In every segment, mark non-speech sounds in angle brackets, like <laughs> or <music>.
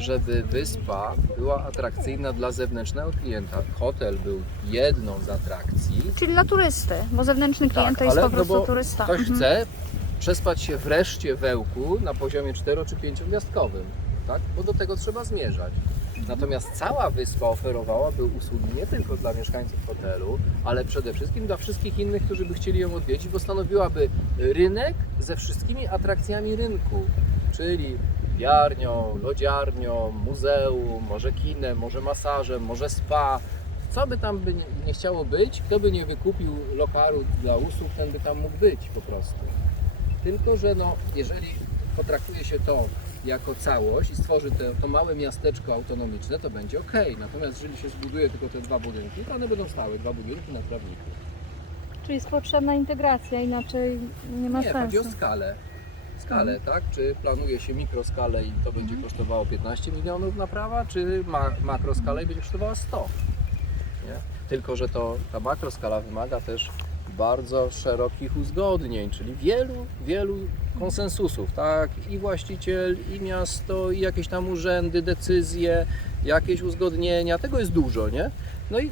żeby wyspa była atrakcyjna dla zewnętrznego klienta. Hotel był jedną z atrakcji. Czyli dla turysty, bo zewnętrzny klient to jest Tak, ale po no prostu bo turysta. Ktoś Mhm. chce przespać się wreszcie w Ełku na poziomie 4 czy 5 gwiazdkowym, tak? Bo do tego trzeba zmierzać. Natomiast cała wyspa oferowałaby usługi nie tylko dla mieszkańców hotelu, ale przede wszystkim dla wszystkich innych, którzy by chcieli ją odwiedzić, bo stanowiłaby rynek ze wszystkimi atrakcjami rynku, czyli piarnią, lodziarnią, muzeum, może kinem, może masażem, może spa. Co by tam by nie, nie chciało być, kto by nie wykupił lokalu dla usług, ten by tam mógł być po prostu. Tylko, że no, jeżeli potraktuje się to jako całość i stworzy te, to małe miasteczko autonomiczne, to będzie ok. Natomiast jeżeli się zbuduje tylko te dwa budynki, to one będą stały, dwa budynki na trawniku. Czyli jest potrzebna integracja, inaczej nie ma Nie, chodzi o sensu. skalę. Skalę, tak? Czy planuje się mikroskalę i to będzie kosztowało 15 milionów naprawa, czy ma, makroskalę i będzie kosztowała 100? Nie? Tylko, że to, ta makroskala wymaga też bardzo szerokich uzgodnień, czyli wielu, wielu konsensusów, tak? I właściciel, i miasto, i jakieś tam urzędy, decyzje, jakieś uzgodnienia, tego jest dużo, nie? No i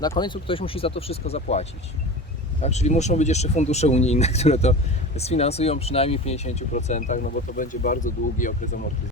na końcu ktoś musi za to wszystko zapłacić. Tak? Czyli muszą być jeszcze fundusze unijne, <laughs> które to sfinansują przynajmniej w 50%, no bo to będzie bardzo długi okres amortyzacji.